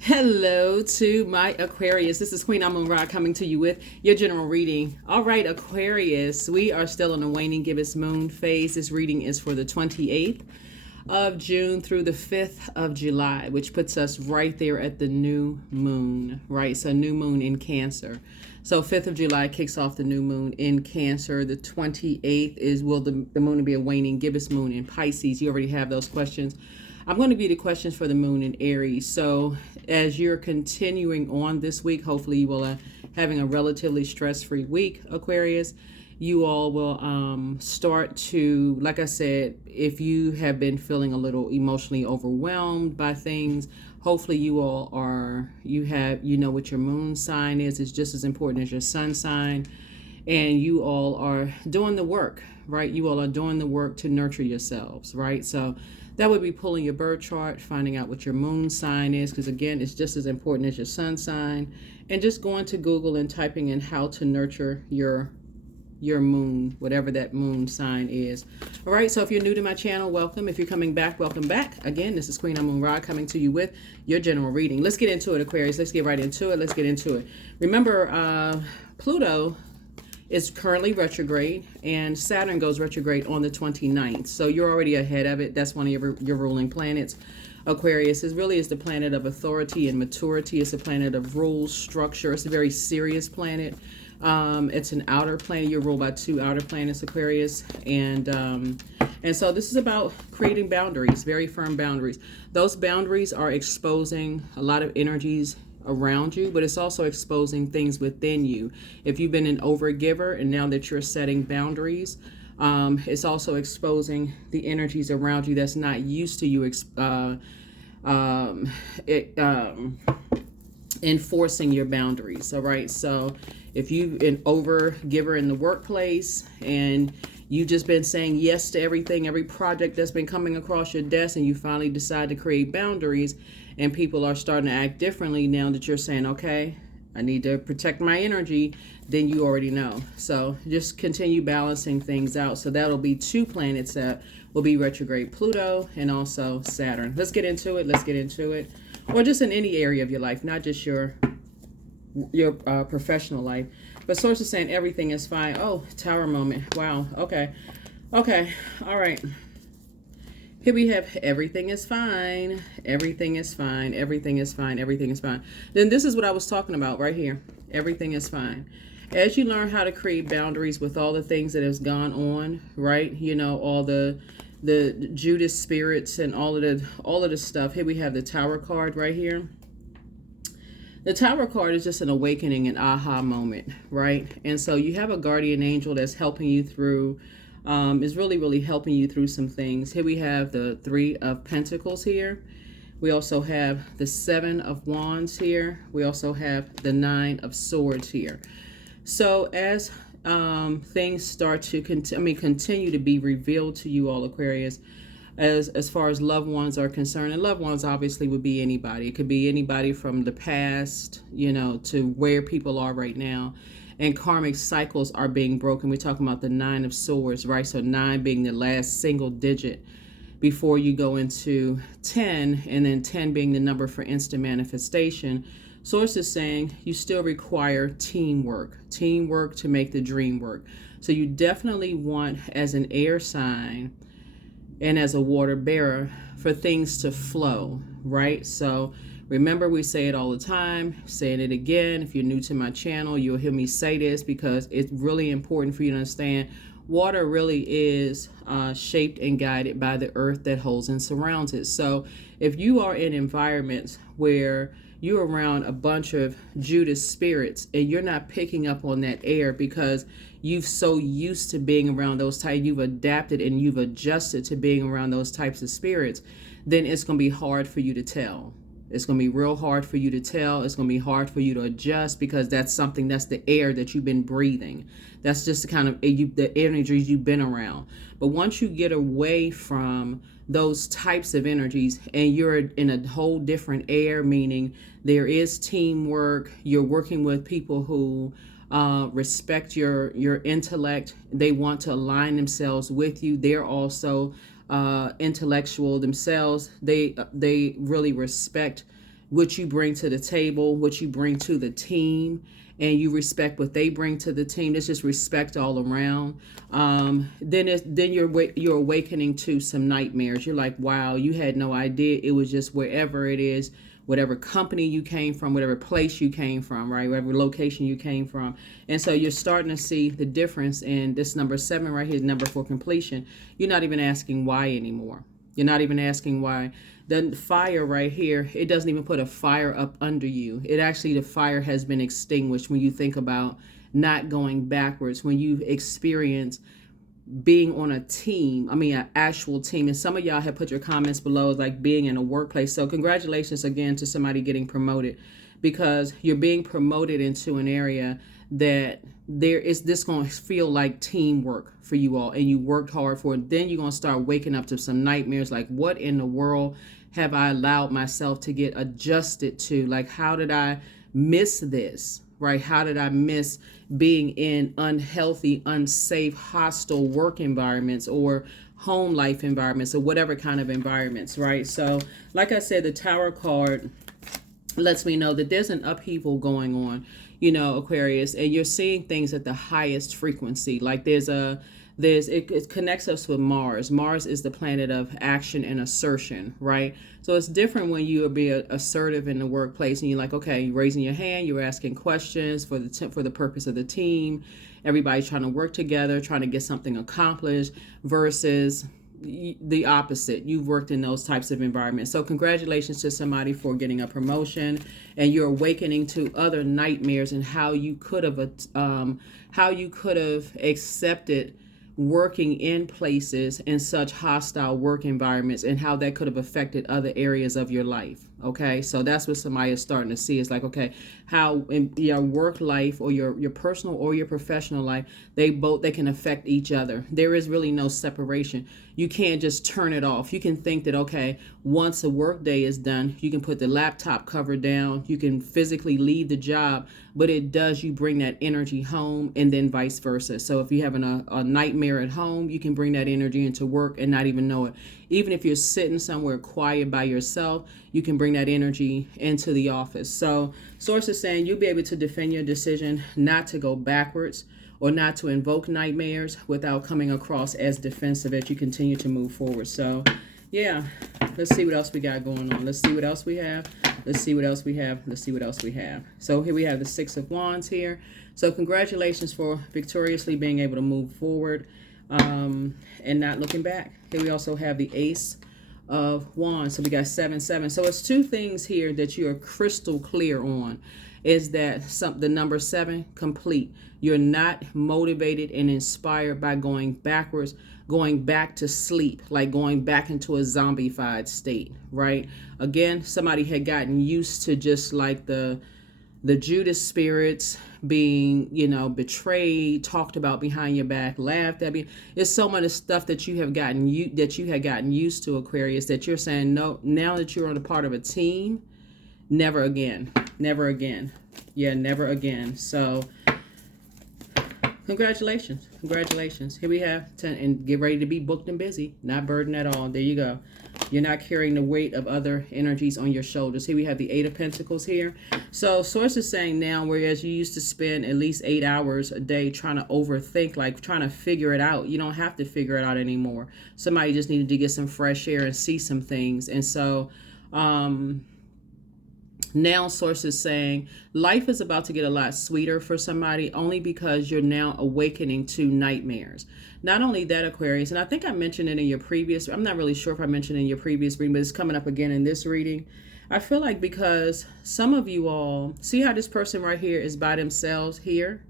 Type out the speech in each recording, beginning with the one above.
Hello to my Aquarius. This is Queen Amun Ra coming to you with your general reading. All right, Aquarius, we are still in the waning gibbous moon phase. This reading is for the 28th of June through the 5th of July, which puts us right there at the new moon, right? So new moon in Cancer. So 5th of July kicks off the new moon in Cancer. The 28th is, will the moon be a waning gibbous moon in Pisces? You already have those questions. I'm going to be the questions for the moon in Aries. So as you're continuing on this week, hopefully you will having a relatively stress-free week, Aquarius. You all will start to, like I said, if you have been feeling a little emotionally overwhelmed by things, hopefully you all are, you know what your moon sign is. It's just as important as your sun sign. And you all are doing the work, right? You all are doing the work to nurture yourselves, right? So that would be pulling your birth chart, finding out what your moon sign is, because again, it's just as important as your sun sign, and just going to Google and typing in how to nurture your moon, whatever that moon sign is. All right, so if you're new to my channel, welcome. If you're coming back, welcome back. Again, this is Queen Amun Ra coming to you with your general reading. Let's get into it, Aquarius. Let's get right into it. Let's get into it. Remember, Pluto is currently retrograde, and Saturn goes retrograde on the 29th. So you're already ahead of it. That's one of your ruling planets. Aquarius is really is the planet of authority and maturity. It's a planet of rules, structure. It's a very serious planet. It's an outer planet. You're ruled by two outer planets, Aquarius, and so this is about creating boundaries, very firm boundaries. Those boundaries are exposing a lot of energies around you, but it's also exposing things within you. If you've been an overgiver and now that you're setting boundaries, it's also exposing the energies around you that's not used to you enforcing your boundaries. All right, so if you've an overgiver in the workplace and you've just been saying yes to everything, every project that's been coming across your desk, and you finally decide to create boundaries, and people are starting to act differently now that you're saying, okay, I need to protect my energy, then you already know. So just continue balancing things out. So that'll be two planets that will be retrograde, Pluto and also Saturn. Let's get into it. Let's get into it. Or just in any area of your life, not just your professional life. But source is saying everything is fine. Oh, tower moment. Wow. Okay. Okay. All right. Here we have everything is fine. Everything is fine. Everything is fine. Everything is fine. Then this is what I was talking about right here. Everything is fine. As you learn how to create boundaries with all the things that has gone on, right? You know, all the Judas spirits and all of the stuff. Here we have the Tower card right here. The Tower card is just an awakening, an aha moment, right? And so you have a guardian angel that's helping you through, is really helping you through some things. Here we have the Three of Pentacles here. We also have the Seven of Wands here. We also have the Nine of Swords here. So as things start to continue to be revealed to you all, Aquarius, as far as loved ones are concerned, and loved ones obviously would be anybody. It could be anybody from the past, you know, to where people are right now. And karmic cycles are being broken. We're talking about the Nine of Swords, right? So 9 being the last single digit before you go into 10, and then 10 being the number for instant manifestation. Source is saying you still require teamwork to make the dream work. So you definitely want, as an air sign and as a water bearer, for things to flow, right? So remember, we say it all the time, saying it again. If you're new to my channel, you'll hear me say this because it's really important for you to understand. Water really is shaped and guided by the earth that holds and surrounds it. So if you are in environments where you're around a bunch of Judas spirits and you're not picking up on that air because you've so used to being around those types, you've adapted and you've adjusted to being around those types of spirits, then it's going to be hard for you to tell. It's going to be real hard for you to tell. It's going to be hard for you to adjust because that's the air that you've been breathing. That's just the kind of the energies you've been around. But once you get away from those types of energies and you're in a whole different air, meaning there is teamwork, you're working with people who respect your intellect. They want to align themselves with you. They're also intellectual themselves. They really respect what you bring to the table, what you bring to the team, and you respect what they bring to the team. There's just respect all around. Then you're awakening to some nightmares. You're like, wow, you had no idea. It was just wherever it is, whatever company you came from, whatever place you came from, right? Whatever location you came from. And so you're starting to see the difference in this number 7 right here, number for completion. You're not even asking why anymore. You're not even asking why. The fire right here, it doesn't even put a fire up under you. It actually, the fire has been extinguished when you think about not going backwards, when you experience being on a team, an actual team. And some of y'all have put your comments below, like being in a workplace. So congratulations again to somebody getting promoted, because you're being promoted into an area that there is this going to feel like teamwork for you all, and you worked hard for it. Then you're going to start waking up to some nightmares, like what in the world have I allowed myself to get adjusted to? Like, how did I miss this? Right? How did I miss being in unhealthy, unsafe, hostile work environments or home life environments or whatever kind of environments, right? So, like I said, the Tower card lets me know that there's an upheaval going on, Aquarius, and you're seeing things at the highest frequency. Like it connects us with Mars. Mars is the planet of action and assertion, right? So it's different when you are being assertive in the workplace and you're like, okay, you're raising your hand, you're asking questions for the purpose of the team. Everybody's trying to work together, trying to get something accomplished, versus the opposite. You've worked in those types of environments. So congratulations to somebody for getting a promotion, and you're awakening to other nightmares and how you could have accepted working in places in such hostile work environments, and how that could have affected other areas of your life. Okay, so that's what somebody is starting to see. It's like, okay, how in your work life or your personal or your professional life, they can affect each other. There is really no separation. You can't just turn it off. You can think that, okay, once a work day is done, you can put the laptop cover down, you can physically leave the job, but you bring that energy home, and then vice versa. So if you're having a nightmare at home, you can bring that energy into work and not even know it. Even if you're sitting somewhere quiet by yourself, you can bring that energy into the office. So source is saying you'll be able to defend your decision not to go backwards or not to invoke nightmares without coming across as defensive as you continue to move forward. So yeah, let's see what else we got going on. Let's see what else we have. Let's see what else we have. Let's see what else we have. So here we have the 6 of Wands here. So congratulations for victoriously being able to move forward and not looking back. Here we also have the Ace of Wands. So we got 7, 7. So it's 2 things here that you are crystal clear on. Is that the number 7, complete. You're not motivated and inspired by going backwards, going back to sleep, like going back into a zombified state, right? Again, somebody had gotten used to just like the Judas spirits being, betrayed, talked about behind your back, laughed at. It's so much stuff that you had gotten used to, Aquarius, that you're saying, no, now that you're on a part of a team, never again. Never again. Yeah, never again. So congratulations. Here we have 10, and get ready to be booked and busy, not burdened at all. There you go. You're not carrying the weight of other energies on your shoulders. Here we have the 8 of Pentacles here. So source is saying now, whereas you used to spend at least 8 hours a day trying to overthink, like trying to figure it out, you don't have to figure it out anymore. Somebody just needed to get some fresh air and see some things. And so now source is saying life is about to get a lot sweeter for somebody, only because you're now awakening to nightmares. Not only that, Aquarius, and I think I mentioned it in your previous, I'm not really sure if I mentioned it in your previous reading, but it's coming up again in this reading. I feel like because some of you all, see how this person right here is by themselves here?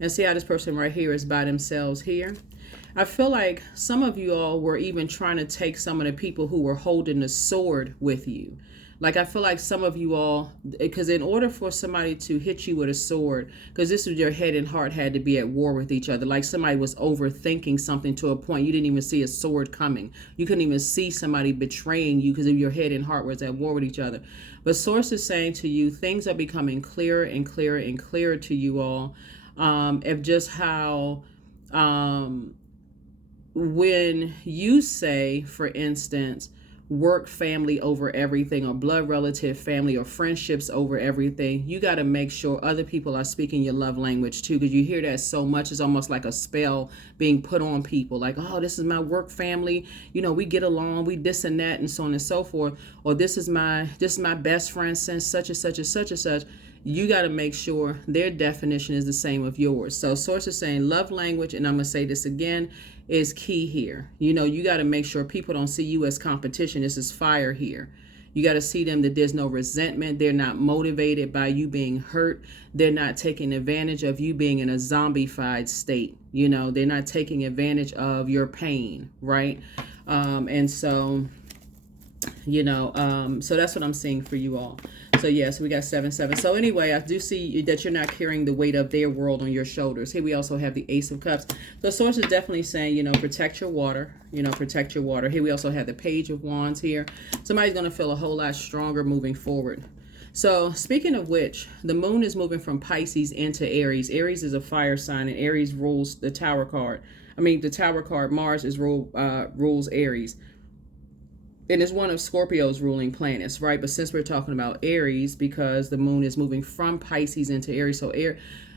And see how this person right here is by themselves here? I feel like some of you all were even trying to take some of the people who were holding the sword with you. Like, I feel like some of you all, because in order for somebody to hit you with a sword, because this was your head and heart had to be at war with each other. Like somebody was overthinking something to a point you didn't even see a sword coming. You couldn't even see somebody betraying you because your head and heart was at war with each other. But source is saying to you, things are becoming clearer and clearer and clearer to you all, of just how when you say, for instance, work family over everything, or blood relative family, or friendships over everything, you got to make sure other people are speaking your love language too, because you hear that so much. It's almost like a spell being put on people, like, oh, this is my work family, you know, we get along, we this and that, and so on and so forth. Or this is my best friend since such and such and such and such. You got to make sure their definition is the same of yours. So source is saying love language, and I'm going to say this again, is key here. You know, you got to make sure people don't see you as competition. This is fire here. You got to see them that there's no resentment. They're not motivated by you being hurt. They're not taking advantage of you being in a zombified state. You know, they're not taking advantage of your pain, right? And so, you know, so that's what I'm seeing for you all. So yes, we got 7-7. So anyway, I do see that you're not carrying the weight of their world on your shoulders. Here we also have the Ace of Cups. The source is definitely saying, you know, protect your water. You know, protect your water. Here we also have the Page of Wands here. Somebody's going to feel a whole lot stronger moving forward. So speaking of which, the moon is moving from Pisces into Aries. Aries is a fire sign, and Aries rules the Tower card. I mean, the Tower card, Mars is rules Aries. It is one of Scorpio's ruling planets, right? But since we're talking about Aries, because the moon is moving from Pisces into Aries, so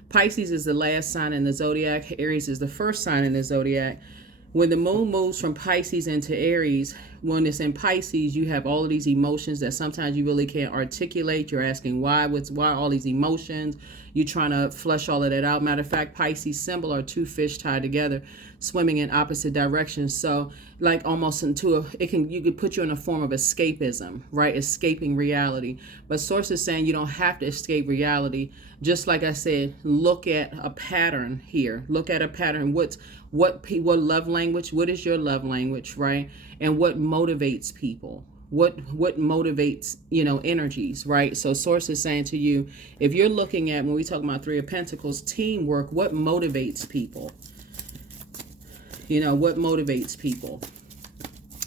Pisces is the last sign in the zodiac. Aries is the first sign in the zodiac. When the moon moves from Pisces into Aries, when it's in Pisces, you have all of these emotions that sometimes you really can't articulate. You're asking why all these emotions? You're trying to flush all of that out. Matter of fact, Pisces symbol are two fish tied together, swimming in opposite directions. So like almost you could put you in a form of escapism, right? Escaping reality. But source is saying you don't have to escape reality. Just like I said, look at a pattern here. Look at a pattern. What love language? What is your love language, right? And what motivates people? What motivates, you know, energies, right? So source is saying to you, if you're looking at, when we talk about Three of Pentacles, teamwork, what motivates people? You know, what motivates people?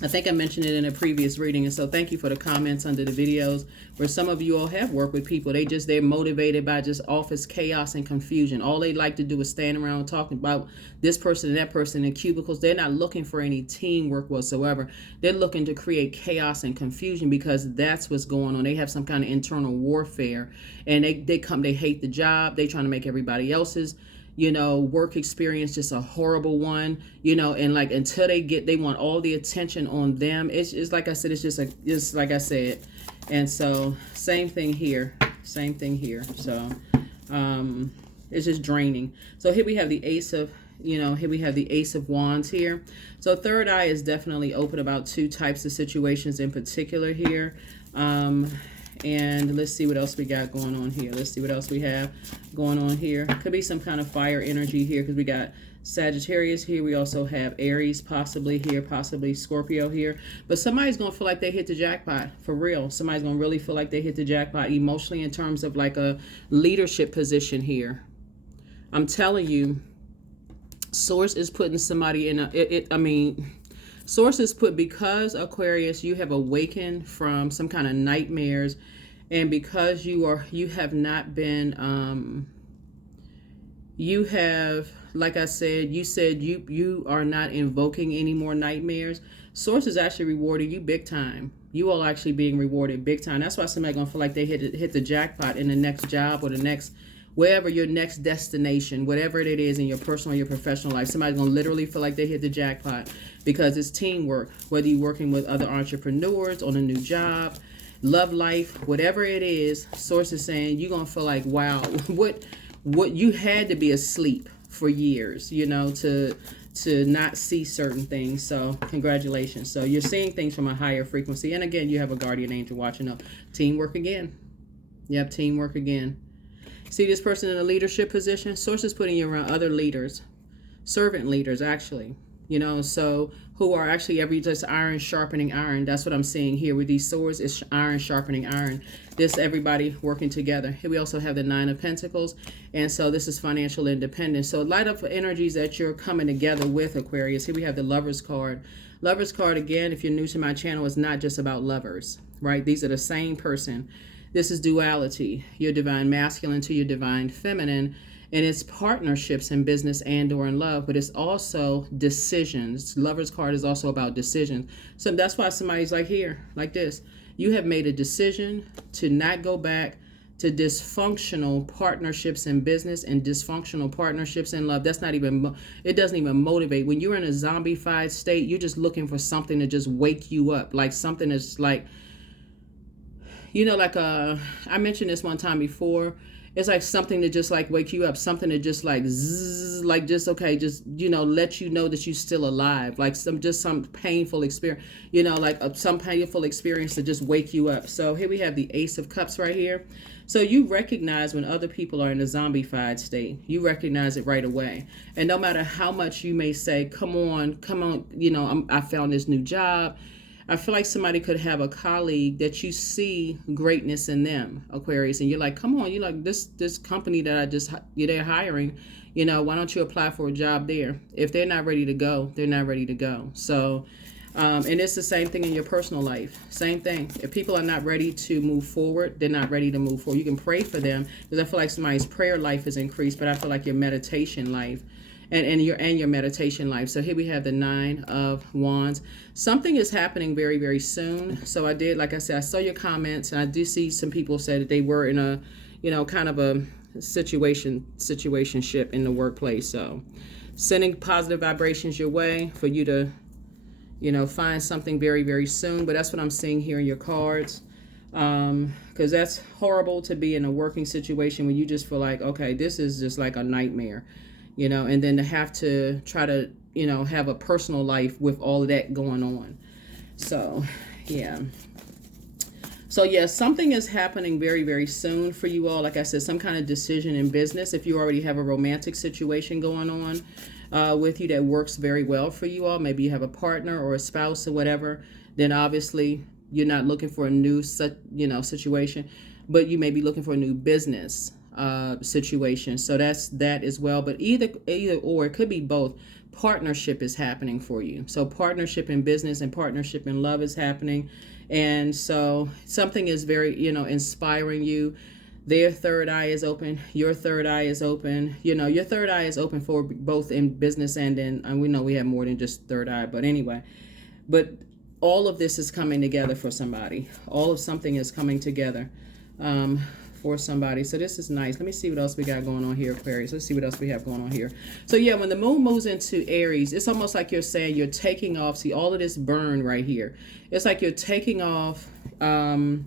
I think I mentioned it in a previous reading, and so thank you for the comments under the videos where some of you all have worked with people. They're motivated by just office chaos and confusion. All they like to do is stand around talking about this person and that person in cubicles. They're not looking for any teamwork whatsoever. They're looking to create chaos and confusion because that's what's going on. They have some kind of internal warfare, and they hate the job. They're trying to make everybody else's, you know, work experience just a horrible one, you know, and like until they want all the attention on them. It's like I said, it's like I said. And so same thing here. So it's just draining. So here we have the Ace of, here we have the Ace of Wands here. So third eye is definitely open about two types of situations in particular here. And let's see what else we got going on here. Let's see what else we have going on here. Could be some kind of fire energy here because we got Sagittarius here. We also have Aries possibly here, possibly Scorpio here. But somebody's going to feel like they hit the jackpot for real. Somebody's going to really feel like they hit the jackpot emotionally in terms of like a leadership position here. I'm telling you, Source is putting somebody in Source is put, because Aquarius, you have awakened from some kind of nightmares, and because you have not been, you have, like I said, you are not invoking any more nightmares. Source is actually rewarding you big time. You all actually being rewarded big time. That's why somebody's gonna feel like they hit the jackpot in the next job or the next, wherever your next destination, whatever it is in your personal or your professional life. Somebody's going to literally feel like they hit the jackpot because it's teamwork, whether you're working with other entrepreneurs on a new job, love life, whatever it is. Source is saying you're going to feel like, wow, what you had to be asleep for years, you know, to not see certain things. So congratulations. So you're seeing things from a higher frequency. And again, you have a guardian angel watching up. Teamwork again. Yep, teamwork again. See this person in a leadership position? Source is putting you around other leaders, servant leaders, actually, you know, so who are actually just iron sharpening iron. That's what I'm seeing here with these swords, is iron sharpening iron. This everybody working together. Here we also have the Nine of Pentacles. And so this is financial independence. So light up energies that you're coming together with, Aquarius. Here we have the Lovers card. Lovers card, again, if you're new to my channel, is not just about lovers, right? These are the same person. This is duality, your divine masculine to your divine feminine. And it's partnerships in business and or in love, but it's also decisions. Lover's card is also about decisions. So that's why somebody's like here, like this. You have made a decision to not go back to dysfunctional partnerships in business and dysfunctional partnerships in love. That's not even, it doesn't even motivate. When you're in a zombified state, you're just looking for something to just wake you up. Like something that's like, you know, like I mentioned this one time before. It's like something to just like wake you up, something to just like zzz, like just okay, just let you know that you're still alive, like some painful experience, like some painful experience to just wake you up. So here we have the Ace of Cups right here. So you recognize when other people are in a zombified state, you recognize it right away. And no matter how much you may say, come on, I found this new job. I feel like somebody could have a colleague that you see greatness in them, Aquarius, and you're like, come on, you like this company that they're hiring, why don't you apply for a job there? If they're not ready to go, they're not ready to go. So, and it's the same thing in your personal life. Same thing. If people are not ready to move forward, they're not ready to move forward. You can pray for them, because I feel like somebody's prayer life is increased, but I feel like your meditation life and your meditation life. So here we have the 9 of Wands. Something is happening very, very soon. So like I said, I saw your comments, and I do see some people say that they were in a, kind of a situationship in the workplace. So sending positive vibrations your way for you to, find something very, very soon. But that's what I'm seeing here in your cards. Because that's horrible to be in a working situation when you just feel like, okay, this is just like a nightmare. And then to have to try to, have a personal life with all of that going on. So, yeah. So, yeah, something is happening very, very soon for you all. Like I said, some kind of decision in business. If you already have a romantic situation going on with you that works very well for you all, maybe you have a partner or a spouse or whatever, then obviously you're not looking for a new, situation, but you may be looking for a new business situation. So that's that as well. But either or, it could be both. Partnership is happening for you. So partnership in business and partnership in love is happening. And so something is very, inspiring you. Their third eye is open. Your third eye is open. Your third eye is open for both in business and we know we have more than just third eye. But anyway, but all of this is coming together for somebody. All of something is coming together. For somebody. So this is nice. Let me see what else we got going on here, Aquarius. Let's see what else we have going on here. So yeah, when the moon moves into Aries, it's almost like you're saying you're taking off. See all of this burn right here. It's like you're taking off all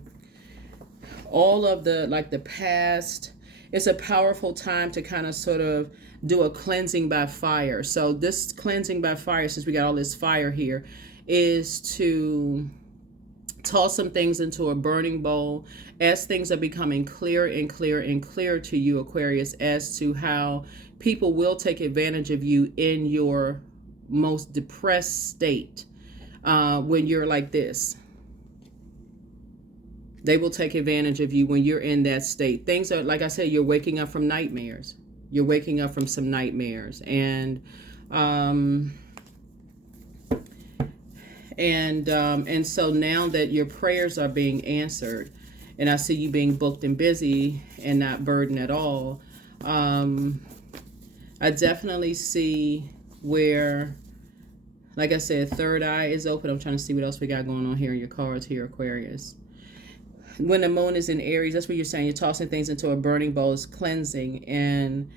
of the past. It's a powerful time to kind of sort of do a cleansing by fire. So this cleansing by fire, since we got all this fire here, is to toss some things into a burning bowl as things are becoming clearer and clearer and clearer to you, Aquarius, as to how people will take advantage of you in your most depressed state. When you're like this, they will take advantage of you when you're in that state. Things are, like I said, you're waking up from nightmares. You're waking up from some nightmares. And so now that your prayers are being answered, and I see you being booked and busy and not burdened at all, I definitely see where, like I said, third eye is open. I'm trying to see what else we got going on here in your cards here, Aquarius. When the moon is in Aries, that's what you're saying. You're tossing things into a burning bowl, is cleansing, and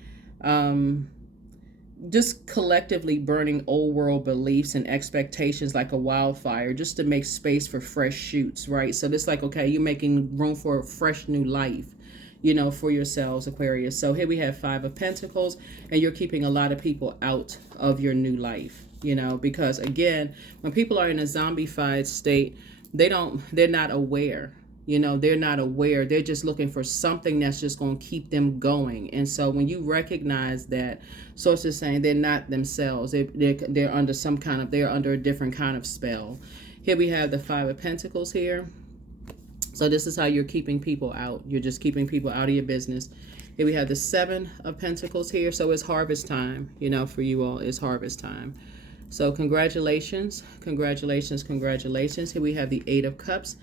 just collectively burning old world beliefs and expectations like a wildfire, just to make space for fresh shoots, right? So it's like, okay, you're making room for a fresh new life, for yourselves, Aquarius. So here we have 5 of Pentacles, and you're keeping a lot of people out of your new life, because again, when people are in a zombified state, they're not aware. They're not aware. They're just looking for something that's just going to keep them going. And so when you recognize that, sources saying they're not themselves, they're under they're under a different kind of spell. Here we have the 5 of Pentacles here. So this is how you're keeping people out. You're just keeping people out of your business. Here we have the 7 of Pentacles here. So it's harvest time, for you all. It's harvest time. So congratulations, congratulations, congratulations. Here we have the 8 of Cups.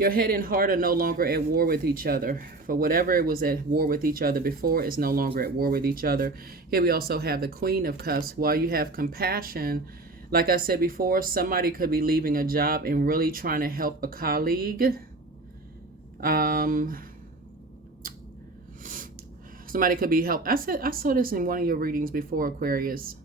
Your head and heart are no longer at war with each other. For whatever it was at war with each other before is no longer at war with each other. Here we also have the Queen of Cups. While you have compassion, like I said before, somebody could be leaving a job and really trying to help a colleague. Somebody could be helped. I saw this in one of your readings before, Aquarius.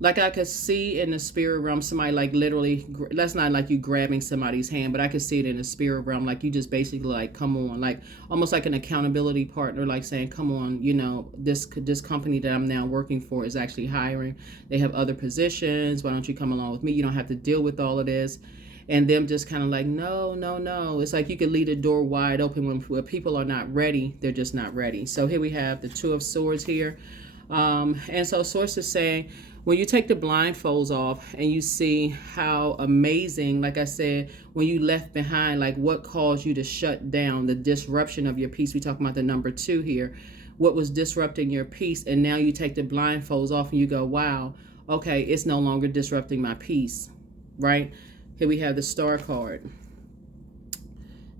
Like I could see in the spirit realm, somebody like literally, that's not like you grabbing somebody's hand, but I could see it in the spirit realm. Like you just basically like, come on, like almost like an accountability partner, like saying, come on, you know, this company that I'm now working for is actually hiring. They have other positions. Why don't you come along with me? You don't have to deal with all of this. And them just kind of like, no, no, no. It's like you could leave the door wide open when people are not ready. They're just not ready. So here we have the Two of Swords here. And so Source is saying, when you take the blindfolds off and you see how amazing, like I said, when you left behind, like what caused you to shut down, the disruption of your peace. We talking about the number 2 here. What was disrupting your peace? And now you take the blindfolds off and you go, wow, okay, it's no longer disrupting my peace, right? Here we have the Star card.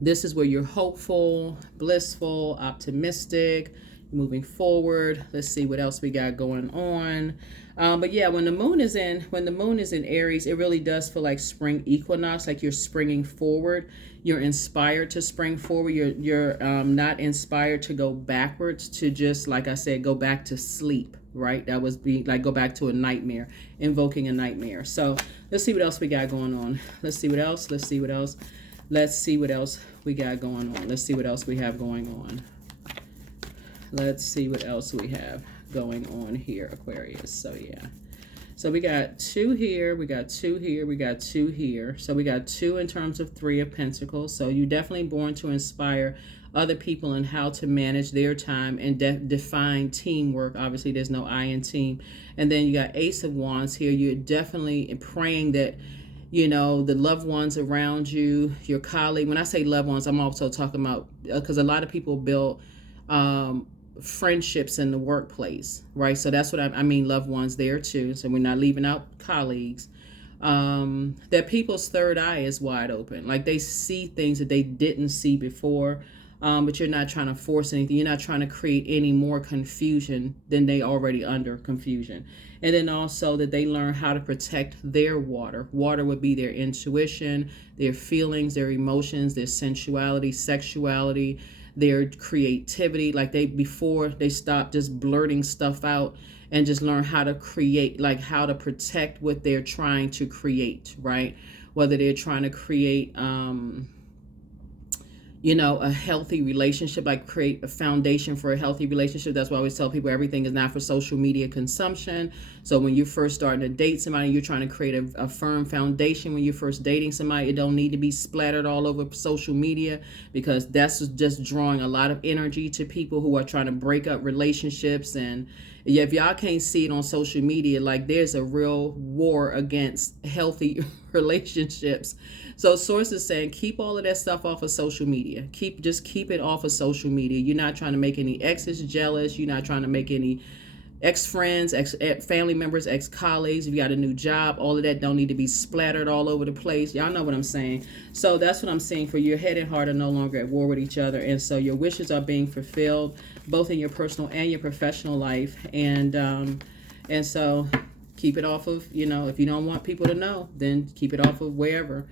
This is where you're hopeful, blissful, optimistic, moving forward. Let's see what else we got going on. But yeah, when the moon is in Aries, it really does feel like spring equinox, like you're springing forward. You're inspired to spring forward. You're not inspired to go backwards, to just, like I said, go back to sleep, right? That was being like, go back to a nightmare, invoking a nightmare. So let's see what else we got going on. Let's see what else. Let's see what else. Let's see what else we got going on. Let's see what else we have going on. Let's see what else we have going on here, Aquarius. So yeah. So we got 2 here, we got 2 here, we got 2 here. So we got 2 in terms of 3 of Pentacles. So you're definitely born to inspire other people in how to manage their time and define teamwork. Obviously, there's no I in team. And then you got Ace of Wands here. You're definitely praying that, you know, the loved ones around you, your colleague. When I say loved ones, I'm also talking about, because a lot of people build friendships in the workplace, right? So that's what I mean, loved ones there too. So we're not leaving out colleagues. That people's third eye is wide open. Like they see things that they didn't see before. But you're not trying to force anything. You're not trying to create any more confusion than they already under confusion. And then also that they learn how to protect their water. Water would be their intuition, their feelings, their emotions, their sensuality, sexuality, their creativity. Like before they stop just blurting stuff out and just learn how to create, like how to protect what they're trying to create, right? Whether they're trying to create, you know, a healthy relationship, like create a foundation for a healthy relationship. That's why I always tell people everything is not for social media consumption. So when you're first starting to date somebody, you're trying to create a firm foundation. When you're first dating somebody, it don't need to be splattered all over social media, because that's just drawing a lot of energy to people who are trying to break up relationships. And yeah, if y'all can't see it on social media, like there's a real war against healthy relationships. So Source is saying, keep all of that stuff off of social media. Just keep it off of social media. You're not trying to make any exes jealous. You're not trying to make any ex-friends, ex-family members, ex-colleagues. If you got a new job, all of that don't need to be splattered all over the place. Y'all know what I'm saying. So that's what I'm saying. For your head and heart are no longer at war with each other. And so your wishes are being fulfilled, both in your personal and your professional life. And so keep it off of, you know, if you don't want people to know, then keep it off of wherever.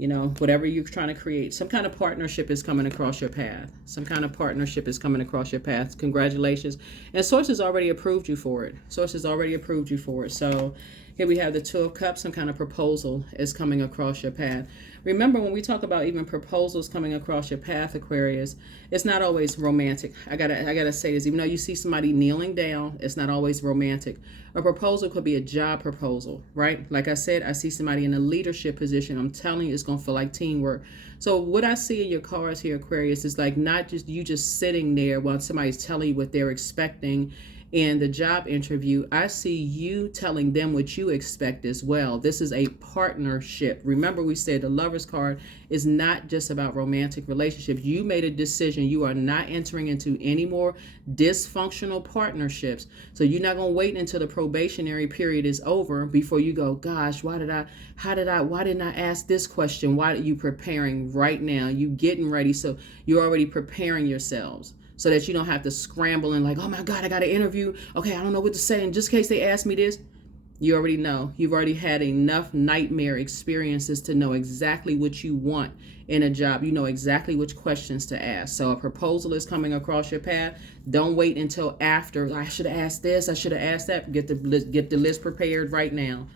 You know, whatever you're trying to create, some kind of partnership is coming across your path. Some kind of partnership is coming across your path. Congratulations. And Source has already approved you for it. Source has already approved you for it. So here we have the Two of Cups. Some kind of proposal is coming across your path. Remember, when we talk about even proposals coming across your path, Aquarius, it's not always romantic. I gotta say this. Even though you see somebody kneeling down, it's not always romantic. A proposal could be a job proposal, right? Like I said, I see somebody in a leadership position. I'm telling you, it's gonna feel like teamwork. So what I see in your cards here, Aquarius, is like not just you just sitting there while somebody's telling you what they're expecting, in the job interview, I see you telling them what you expect as well. This is a partnership. Remember, we said the Lover's card is not just about romantic relationships. You made a decision. You are not entering into any more dysfunctional partnerships. So you're not going to wait until the probationary period is over before you go, gosh, why didn't I ask this question? Why are you preparing right now? You getting ready. So you're already preparing yourselves, so that you don't have to scramble and like, oh my God, I got an interview. Okay, I don't know what to say. And just in case they ask me this, you already know. You've already had enough nightmare experiences to know exactly what you want in a job. You know exactly which questions to ask. So a proposal is coming across your path. Don't wait until after. I should have asked this. I should have asked that. Get the list prepared right now.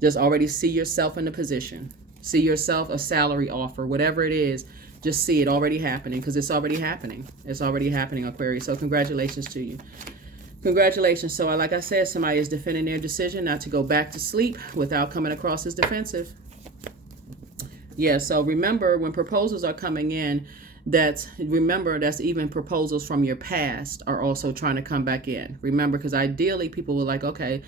Just already see yourself in the position. See yourself a salary offer, whatever it is. Just see it already happening, because it's already happening. It's already happening, Aquarius. So congratulations to you. Congratulations. So like I said, somebody is defending their decision not to go back to sleep without coming across as defensive. Yeah, so remember, when proposals are coming in, that's even proposals from your past are also trying to come back in. Remember, because ideally people were like, okay,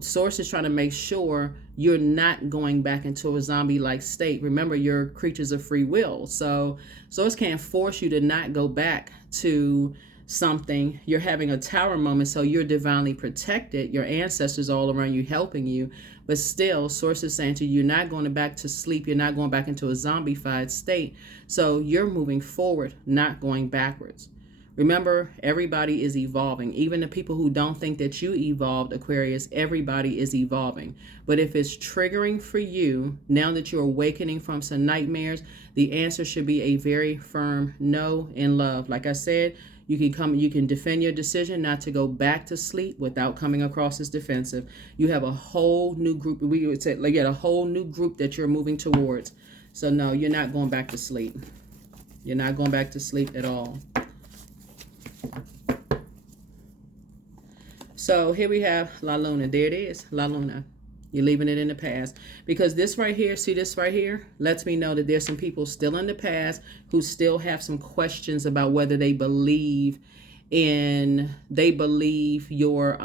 source is trying to make sure you're not going back into a zombie-like state. Remember, you're creatures of free will. So source can't force you to not go back to something. You're having a tower moment, so you're divinely protected. Your ancestors all around you helping you. But still, source is saying to you, you're not going back to sleep. You're not going back into a zombified state. So you're moving forward, not going backwards. Remember, everybody is evolving. Even the people who don't think that you evolved, Aquarius, everybody is evolving. But if it's triggering for you, now that you're awakening from some nightmares, the answer should be a very firm no in love. Like I said, you can defend your decision not to go back to sleep without coming across as defensive. You have a whole new group. We would say, like, you had a whole new group that you're moving towards. So no, you're not going back to sleep. You're not going back to sleep at all. So here we have La Luna. There it is, La Luna. You're leaving it in the past, because this right here, see this right here, lets me know that there's some people still in the past who still have some questions about whether they believe your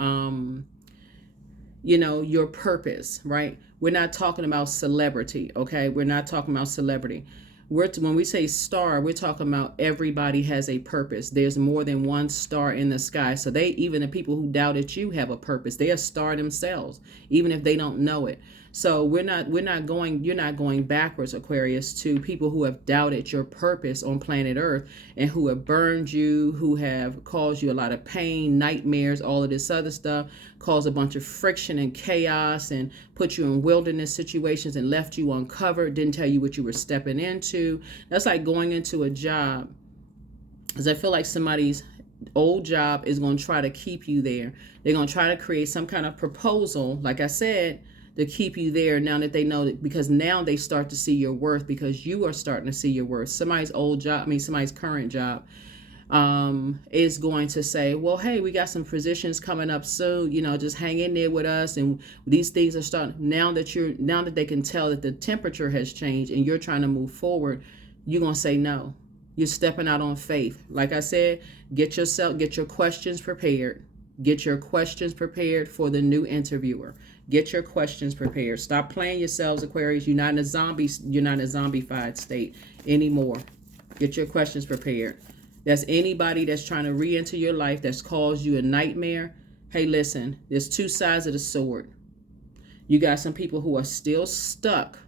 your purpose, right? We're not talking about celebrity, okay? We're not talking about celebrity. When we say star, we're talking about everybody has a purpose. There's more than one star in the sky. So even the people who doubted you have a purpose. They're a star themselves, even if they don't know it. So you're not going backwards, Aquarius, to people who have doubted your purpose on planet Earth and who have burned you, who have caused you a lot of pain, nightmares, all of this other stuff, caused a bunch of friction and chaos and put you in wilderness situations and left you uncovered, didn't tell you what you were stepping into. That's like going into a job, because I feel like somebody's old job is going to try to keep you there. They're going to try to create some kind of proposal, like I said, to keep you there now that they know that, because now they start to see your worth, because you are starting to see your worth. Somebody's current job is going to say, well, hey, we got some positions coming up soon, just hang in there with us. And these things are starting now that they can tell that the temperature has changed and you're trying to move forward. You're going to say no. You're stepping out on faith. Like I said, get your questions prepared. Get your questions prepared for the new interviewer. Get your questions prepared. Stop playing yourselves, Aquarius. You're not in a zombified state anymore. Get your questions prepared. That's anybody that's trying to re-enter your life that's caused you a nightmare. Hey, listen, there's two sides of the sword. You got some people who are still stuck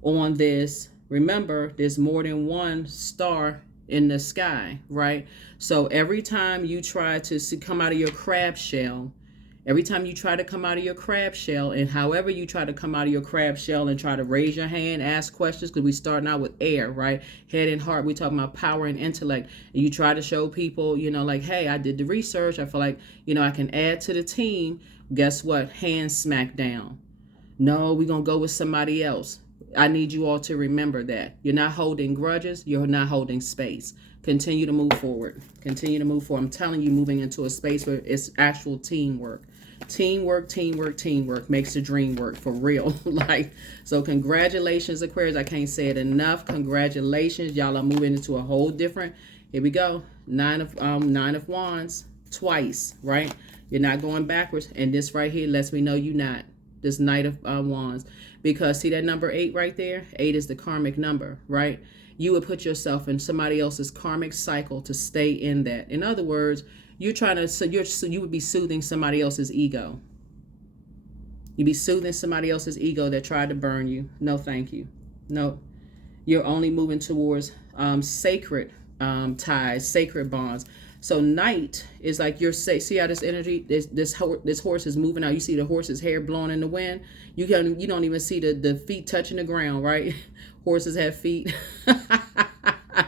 on this. Remember, there's more than one star in the sky, right? So every time you try to come out of your crab shell, and however you try to come out of your crab shell and try to raise your hand, ask questions, because we starting out with air, right? Head and heart, we talking about power and intellect. And you try to show people, like, hey, I did the research. I feel like, I can add to the team. Guess what? Hand smack down. No, we're going to go with somebody else. I need you all to remember that. You're not holding grudges. You're not holding space. Continue to move forward. I'm telling you, moving into a space where it's actual teamwork. Teamwork makes the dream work, for real. So congratulations, Aquarius. I can't say it enough. Congratulations. Y'all are moving into a whole different, here we go. 9 of Wands. twice, right? You're not going backwards. And this right here lets me know you're not. This Knight of Wands. Because see that number 8 right there? 8 is the karmic number, right? You would put yourself in somebody else's karmic cycle to stay in that. In other words, you're trying to, so you would be soothing somebody else's ego. You'd be soothing somebody else's ego that tried to burn you. No, thank you. No. You're only moving towards sacred ties, sacred bonds. So Knight is like you're see how this energy, this horse is moving out. You see the horse's hair blowing in the wind. You don't even see the feet touching the ground, right? Horses have feet,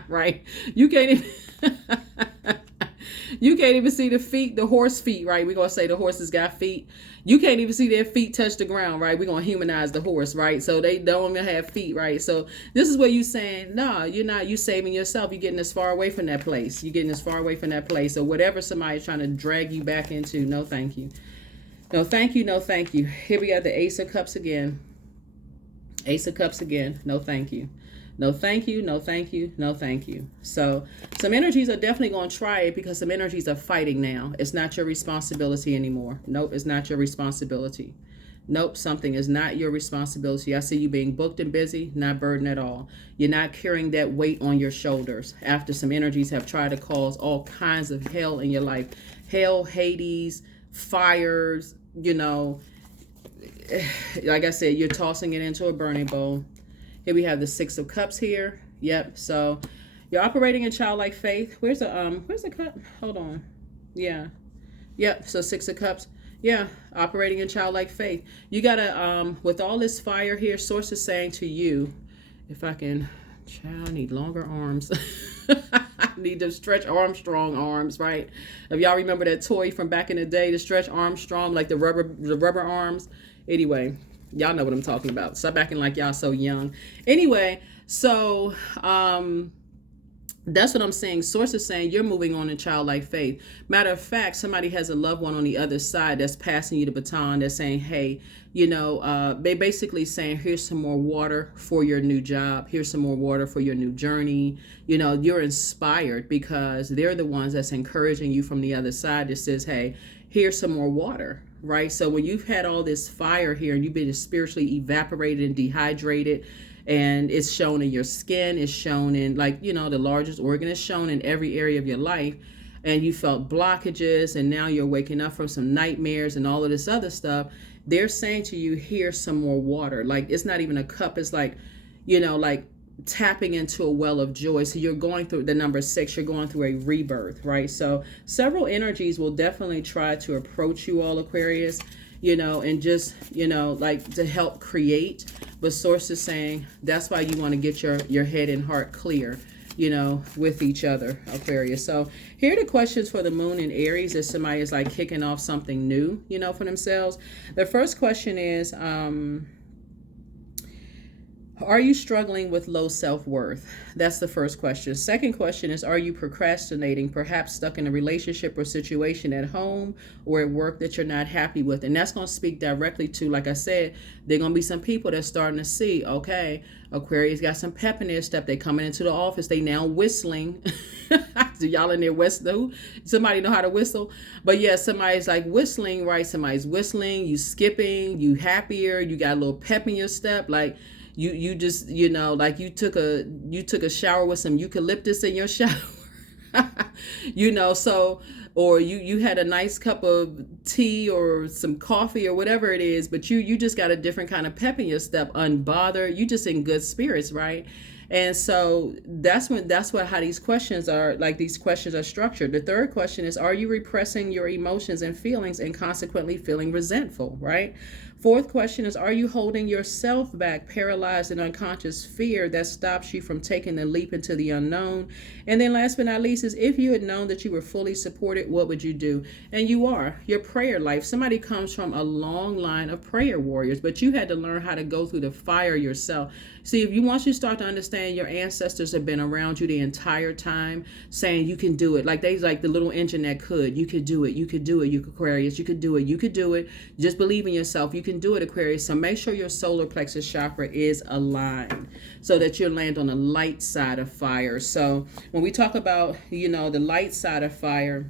right? You can't even you can't even see the feet, the horse feet, right? We're gonna say the horses got feet. You can't even see their feet touch the ground, right? We're gonna humanize the horse, right? So they don't even have feet, right? So this is where you saying, no, you're not. You saving yourself. You're getting as far away from that place. You're getting as far away from that place. So whatever somebody's trying to drag you back into, no, thank you. No, thank you. No, thank you. Here we got the Ace of Cups again. Ace of Cups again. No, thank you. No, thank you. No, thank you. No, thank you. So some energies are definitely going to try it because some energies are fighting now. It's not your responsibility anymore. Nope, it's not your responsibility. Nope, something is not your responsibility. I see you being booked and busy, not burdened at all. You're not carrying that weight on your shoulders after some energies have tried to cause all kinds of hell in your life. Hell, Hades, fires, you know. Like I said, you're tossing it into a burning bowl. Here we have the Six of Cups here. Yep. So you're operating in childlike faith. Where's the cup? Hold on. Yeah. Yep. So Six of Cups. Yeah. Operating in childlike faith. You gotta, with all this fire here, Source is saying to you, if I can, child, I need longer arms. I need to stretch Armstrong arms, right? If y'all remember that toy from back in the day, the Stretch Armstrong, like the rubber arms. Anyway, y'all know what I'm talking about. Stop acting like y'all so young. Anyway, so that's what I'm saying. Source is saying you're moving on in childlike faith. Matter of fact, somebody has a loved one on the other side that's passing you the baton. They're saying, hey, you know, they basically saying, here's some more water for your new job. Here's some more water for your new journey. You know, you're inspired because they're the ones that's encouraging you from the other side that says, hey, here's some more water. Right. So when you've had all this fire here and you've been spiritually evaporated and dehydrated, and it's shown in your skin, it's shown in, like, you know, the largest organ is shown in every area of your life, and you felt blockages, and now you're waking up from some nightmares and all of this other stuff, they're saying to you, here's some more water. Like, it's not even a cup. It's like, you know, like tapping into a well of joy. So you're going through the number 6, you're going through a rebirth, right? So several energies will definitely try to approach you all, Aquarius, you know, and just, you know, like to help create. But Source is saying that's why you want to get your head and heart clear, you know, with each other, Aquarius. So here are the questions for the moon in Aries if somebody is like kicking off something new, you know, for themselves. The first question is, are you struggling with low self-worth? That's the first question. Second question is, are you procrastinating, perhaps stuck in a relationship or situation at home or at work that you're not happy with? And that's going to speak directly to, like I said, there are going to be some people that's starting to see, okay, Aquarius got some pep in their step. They coming into the office. They now whistling. Do y'all in there whistle? Somebody know how to whistle? But yeah, somebody's like whistling, right? Somebody's whistling, you skipping, you happier, you got a little pep in your step. Like, you just, you know, like you took a shower with some eucalyptus in your shower, you know, so, or you had a nice cup of tea or some coffee or whatever it is, but you just got a different kind of pep in your step, unbothered, you just in good spirits, right? And so that's how these questions are, like these questions are structured. The third question is, are you repressing your emotions and feelings and consequently feeling resentful, right? Fourth question is, are you holding yourself back, paralyzed in unconscious fear that stops you from taking the leap into the unknown? And then last but not least is, if you had known that you were fully supported, what would you do? And you are. Your prayer life. Somebody comes from a long line of prayer warriors, but you had to learn how to go through the fire yourself. See, once you start to understand your ancestors have been around you the entire time, saying you can do it. Like they like the little engine that could. You could do it. You could do it. You could, Aquarius. You could do it. You could do it. Just believe in yourself. You can do it, Aquarius. So make sure your solar plexus chakra is aligned so that you land on the light side of fire. So when we talk about, you know, the light side of fire,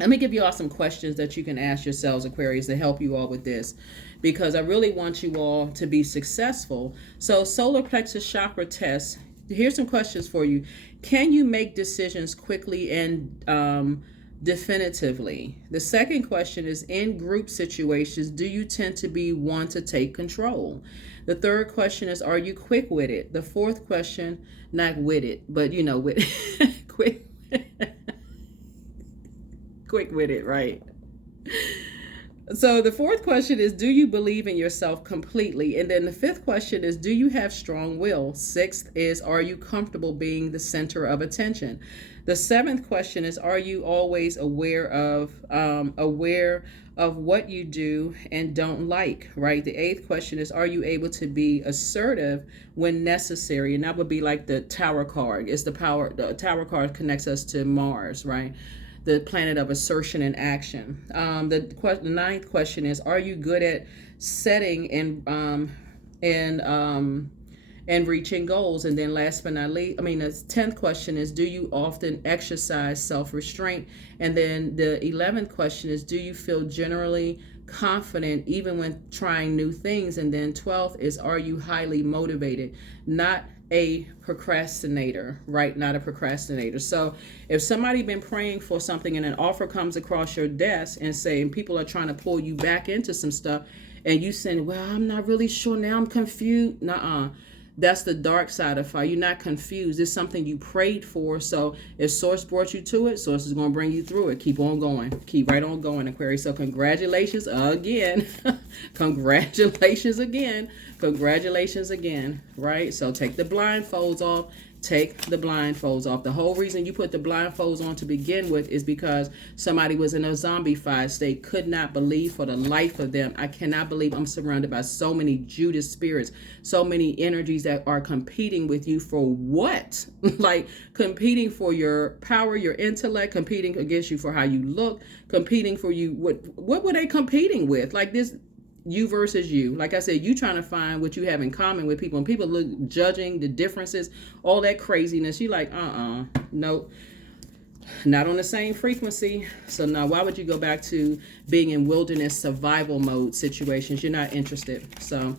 Let me give you all some questions that you can ask yourselves, Aquarius, to help you all with this, because I really want you all to be successful. So solar plexus chakra test. Here's some questions for you. Can you make decisions quickly and definitively? The second question is, in group situations, do you tend to be one to take control? The third question is, are you quick-witted? The fourth question, not witted, but you know, wit quick. Quick with it, right? So the fourth question is, do you believe in yourself completely? And then the fifth question is, do you have strong will? Sixth is, are you comfortable being the center of attention? The seventh question is, are you always aware of what you do and don't like, right? The eighth question is, are you able to be assertive when necessary? And that would be like the Tower card. It's the Tower card connects us to Mars, right? The planet of assertion and action. The ninth question is, are you good at setting and reaching goals? And then last but not least, the 10th question is, do you often exercise self-restraint? And then the 11th question is, do you feel generally confident even when trying new things? And then 12th is, are you highly motivated? Not a procrastinator, right? Not a procrastinator. So if somebody been praying for something and an offer comes across your desk and saying people are trying to pull you back into some stuff, and you saying, well, I'm not really sure now, I'm confused. Nuh-uh. That's the dark side of fire. You're not confused. It's something you prayed for. So if Source brought you to it, Source is going to bring you through it. Keep on going. Keep right on going, Aquarius. So congratulations again. Congratulations again. Congratulations again, right? So take the blindfolds off. Take the blindfolds off. The whole reason you put the blindfolds on to begin with is because somebody was in a zombified state, could not believe for the life of them. I cannot believe I'm surrounded by so many Judas spirits, so many energies that are competing with you for what? Like competing for your power, your intellect, competing against you for how you look, competing for you. What were they competing with? Like this, you versus you. Like I said, you trying to find what you have in common with people, and people look judging the differences, all that craziness. You like, nope, not on the same frequency. So now why would you go back to being in wilderness survival mode situations? You're not interested. So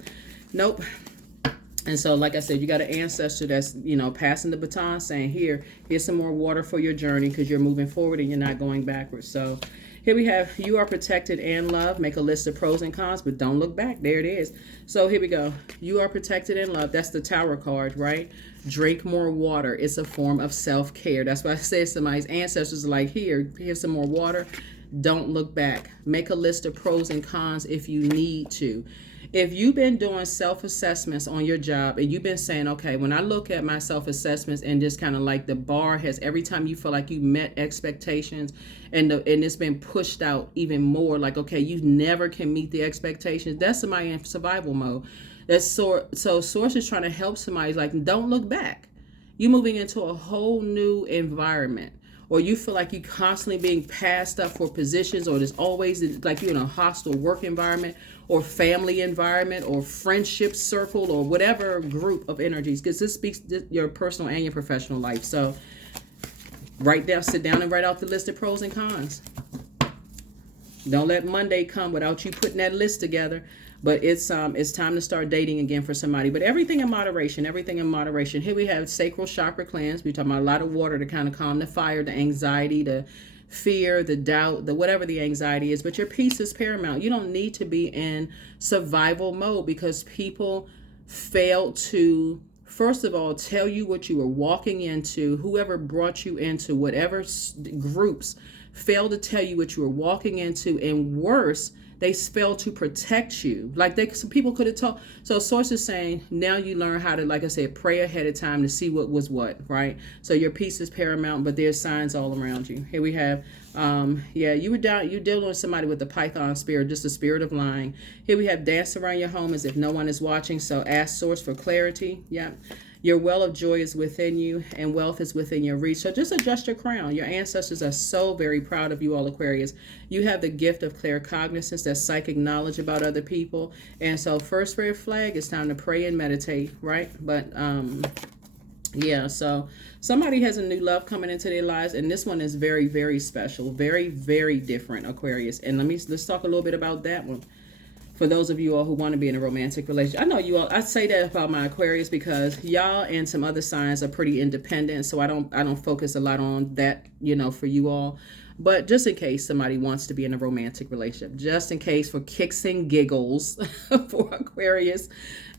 nope. And so, like I said, you got an ancestor that's, passing the baton, saying, here's some more water for your journey, because you're moving forward and you're not going backwards. So here we have, you are protected and loved. Make a list of pros and cons, but don't look back. There it is. So here we go. You are protected and loved. That's the Tower card, right? Drink more water. It's a form of self-care. That's why I said somebody's ancestors are like, here's some more water. Don't look back. Make a list of pros and cons if you need to. If you've been doing self-assessments on your job and you've been saying, okay, when I look at my self-assessments and just kind of like the bar has, every time you feel like you met expectations and it's been pushed out even more, like, okay, you never can meet the expectations, that's somebody in survival mode. So Source is trying to help somebody, like, don't look back. You're moving into a whole new environment. Or you feel like you're constantly being passed up for positions, or there's always like you're in a hostile work environment or family environment or friendship circle or whatever group of energies, because this speaks to your personal and your professional life. So sit down and write out the list of pros and cons. Don't let Monday come without you putting that list together. But it's time to start dating again for somebody. But everything in moderation, everything in moderation. Here we have sacral chakra cleanse. We're talking about a lot of water to kind of calm the fire, the anxiety, the fear, the doubt, the whatever the anxiety is. But your peace is paramount. You don't need to be in survival mode, because people fail to, first of all, tell you what you were walking into. Whoever brought you into whatever groups failed to tell you what you were walking into, and worse, they fail to protect you. Like some people could have told. So Source is saying, now you learn how to, like I said, pray ahead of time to see what was what, right? So your peace is paramount, but there's signs all around you. Here we have, you're dealing with somebody with the Python spirit, just the spirit of lying. Here we have dance around your home as if no one is watching. So ask Source for clarity. Yeah. Your well of joy is within you, and wealth is within your reach. So just adjust your crown. Your ancestors are so very proud of you all, Aquarius. You have the gift of claircognizance, that psychic knowledge about other people. And so first red flag, it's time to pray and meditate, right? But Yeah, so somebody has a new love coming into their lives, and this one is very, very special, very, very different, Aquarius. And let's talk a little bit about that one. For those of you all who want to be in a romantic relationship, I know you all. I say that about my Aquarius because y'all and some other signs are pretty independent, so I don't focus a lot on that, for you all. But just in case somebody wants to be in a romantic relationship, just in case, for kicks and giggles for Aquarius,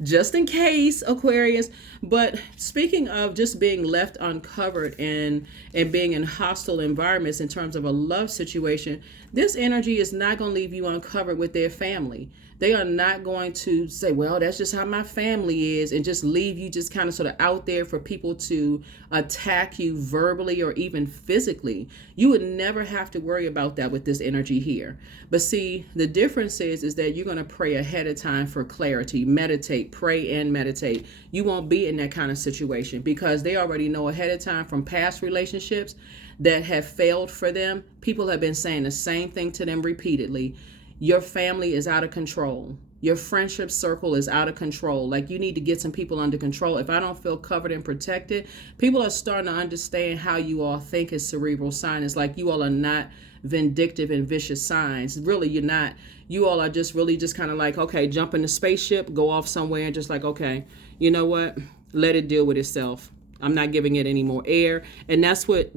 just in case, Aquarius. But speaking of just being left uncovered and being in hostile environments in terms of a love situation, this energy is not going to leave you uncovered with their family. They are not going to say, well, that's just how my family is, and just leave you just kind of sort of out there for people to attack you verbally or even physically. You would never have to worry about that with this energy here. But see, the difference is that you're going to pray ahead of time for clarity, meditate, pray and meditate. You won't be in that kind of situation because they already know ahead of time from past relationships that have failed for them. People have been saying the same thing to them repeatedly. Your family is out of control. Your friendship circle is out of control. Like, you need to get some people under control. If I don't feel covered and protected, people are starting to understand how you all think as cerebral sign. It's like you all are not vindictive and vicious signs. Really, you're not. You all are just really just kind of like, okay, jump in the spaceship, go off somewhere, and just like, okay, you know what? Let it deal with itself. I'm not giving it any more air. And that's what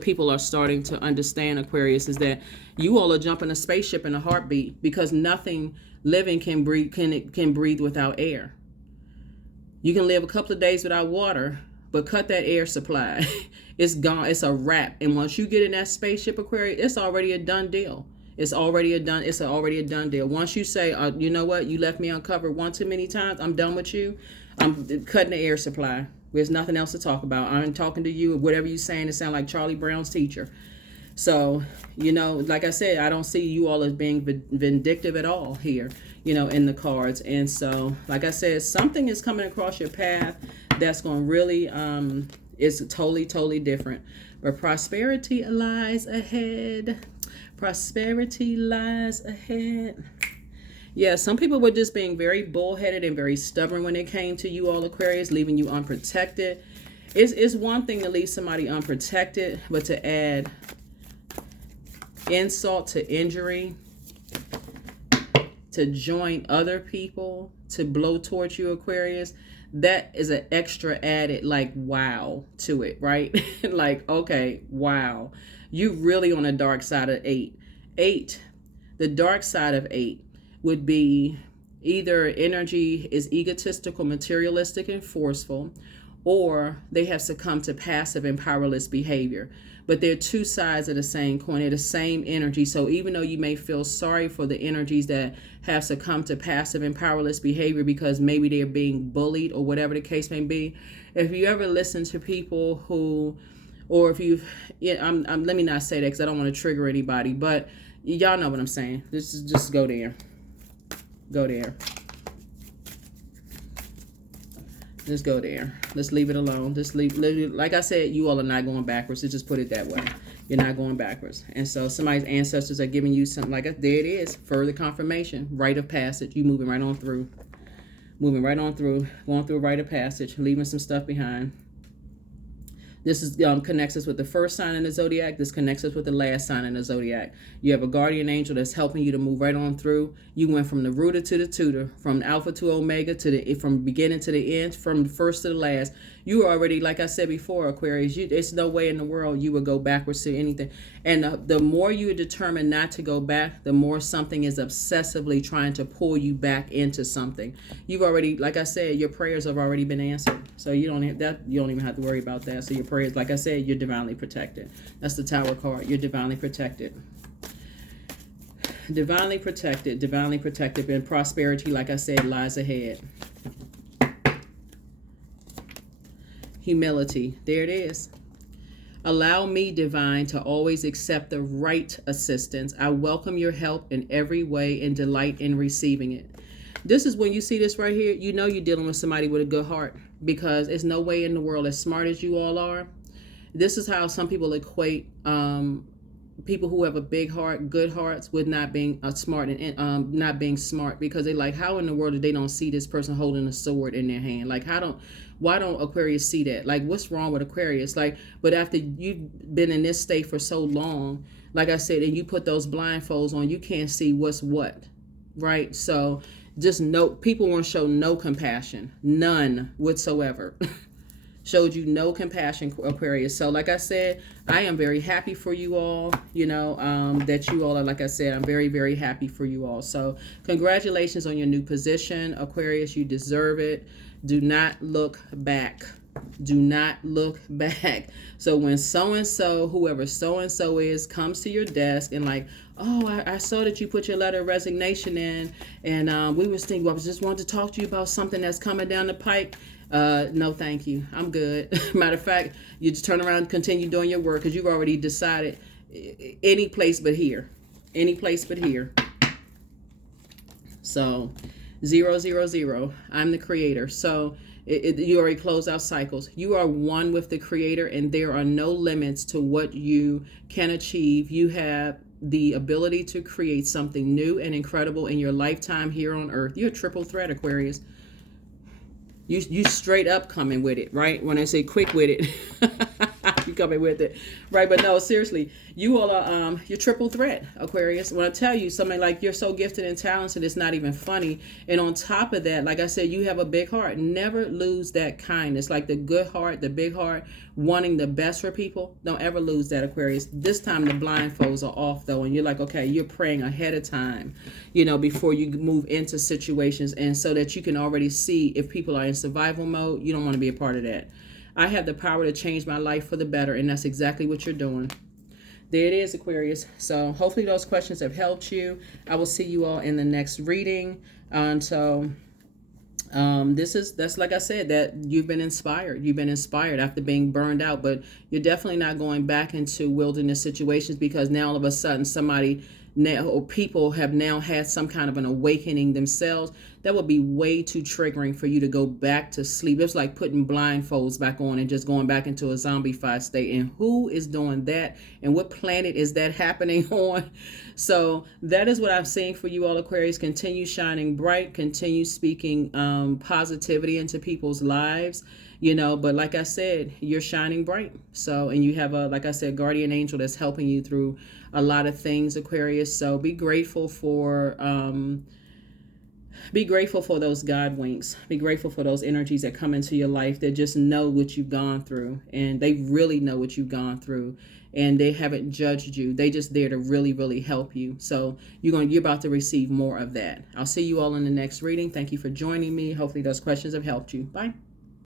people are starting to understand, Aquarius, is that you all are jumping a spaceship in a heartbeat because nothing living can breathe without air. You can live a couple of days without water, but cut that air supply. It's gone. It's a wrap. And once you get in that spaceship, Aquarius, it's already a done deal. It's already a done deal. Once you say, you know what, you left me uncovered one too many times, I'm done with you. I'm cutting the air supply. There's nothing else to talk about. I'm talking to you. Whatever you're saying, it sounds like Charlie Brown's teacher. So, like I said, I don't see you all as being vindictive at all here, in the cards. And so, like I said, something is coming across your path that's going to really, is totally, totally different. But prosperity lies ahead. Prosperity lies ahead. Yeah, some people were just being very bullheaded and very stubborn when it came to you all, Aquarius, leaving you unprotected. It's one thing to leave somebody unprotected, but to add insult to injury, to join other people to blow towards you, Aquarius, that is an extra added like wow to it, right? Like, okay, wow. You really on the dark side of 8. 8, the dark side of 8 would be either energy is egotistical, materialistic, and forceful, or they have succumbed to passive and powerless behavior. But they're two sides of the same coin. They're the same energy. So even though you may feel sorry for the energies that have succumbed to passive and powerless behavior because maybe they're being bullied or whatever the case may be, if you ever listen to people who, or if you've, let me not say that because I don't want to trigger anybody, but y'all know what I'm saying. Just go there. Go there. Just go there. Let's leave it alone. Just leave. Like I said, you all are not going backwards. Let's just put it that way. You're not going backwards. And so somebody's ancestors are giving you something like, there it is. Further confirmation. Rite of passage. You moving right on through. Moving right on through. Going through a rite of passage. Leaving some stuff behind. This is connects us with the first sign in the zodiac. This connects us with the last sign in the zodiac. You have a guardian angel that's helping you to move right on through. You went from the rooter to the tutor, from alpha to omega, from beginning to the end, from the first to the last. You already, like I said before, Aquarius, there's no way in the world you would go backwards to anything. And the more you are determined not to go back, the more something is obsessively trying to pull you back into something. You've already, like I said, your prayers have already been answered. So you don't even have to worry about that. So your prayers, like I said, you're divinely protected. That's the Tower card. You're divinely protected. Divinely protected, divinely protected. And prosperity, like I said, lies ahead. Humility. There it is. Allow me, divine, to always accept the right assistance. I welcome your help in every way and delight in receiving it. This is when you see this right here, you know you're dealing with somebody with a good heart, because there's no way in the world, as smart as you all are, this is how some people equate people who have a big heart, good hearts, with not being smart and not being smart, because they like, how in the world did they don't see this person holding a sword in their hand? Like, why don't Aquarius see that? Like, what's wrong with Aquarius? Like, but after you've been in this state for so long, like I said, and you put those blindfolds on, you can't see what's what, right? So just people want to show no compassion, none whatsoever. Showed you no compassion, Aquarius. So like I said, I am very happy for you all, that you all are, like I said, I'm very, very happy for you all. So congratulations on your new position, Aquarius. You deserve it. Do not look back. Do not look back. So when so-and-so, whoever so-and-so is, comes to your desk and like, oh, I saw that you put your letter of resignation in, and we was thinking, I just wanted to talk to you about something that's coming down the pike. No, thank you. I'm good. Matter of fact, you just turn around and continue doing your work because you've already decided any place but here. Any place but here. So 000. I'm the creator. So you already closed out cycles. You are one with the creator, and there are no limits to what you can achieve. You have the ability to create something new and incredible in your lifetime here on earth. You're a triple threat, Aquarius. You straight up coming with it, right? When I say quick with it, you coming with it, right? But no, seriously, you all are you're triple threat, Aquarius. When I tell you something like you're so gifted and talented, it's not even funny. And on top of that, like I said, you have a big heart. Never lose that kindness, like the good heart, the big heart, wanting the best for people. Don't ever lose that, Aquarius. This time the blindfolds are off though, and you're like, okay, you're praying ahead of time, before you move into situations, and so that you can already see if people are in survival mode. You don't want to be a part of that. I have the power to change my life for the better, and that's exactly what you're doing. There it is, Aquarius. So hopefully those questions have helped you. I will see you all in the next reading. That's like I said, that you've been inspired. You've been inspired after being burned out, but you're definitely not going back into wilderness situations, because now all of a sudden somebody now, or people have now had some kind of an awakening themselves. That would be way too triggering for you to go back to sleep. It's like putting blindfolds back on and just going back into a zombified state. And who is doing that? And what planet is that happening on? So that is what I'm saying for you all, Aquarius. Continue shining bright. Continue speaking positivity into people's lives. But like I said, you're shining bright. So, and you have like I said, guardian angel that's helping you through a lot of things, Aquarius. So be grateful for those God winks. Be grateful for those energies that come into your life that just know what you've gone through, and they really know what you've gone through, and they haven't judged you. They just there to really, really help you. So you're about to receive more of that. I'll see you all in the next reading. Thank you for joining me. Hopefully those questions have helped you. Bye.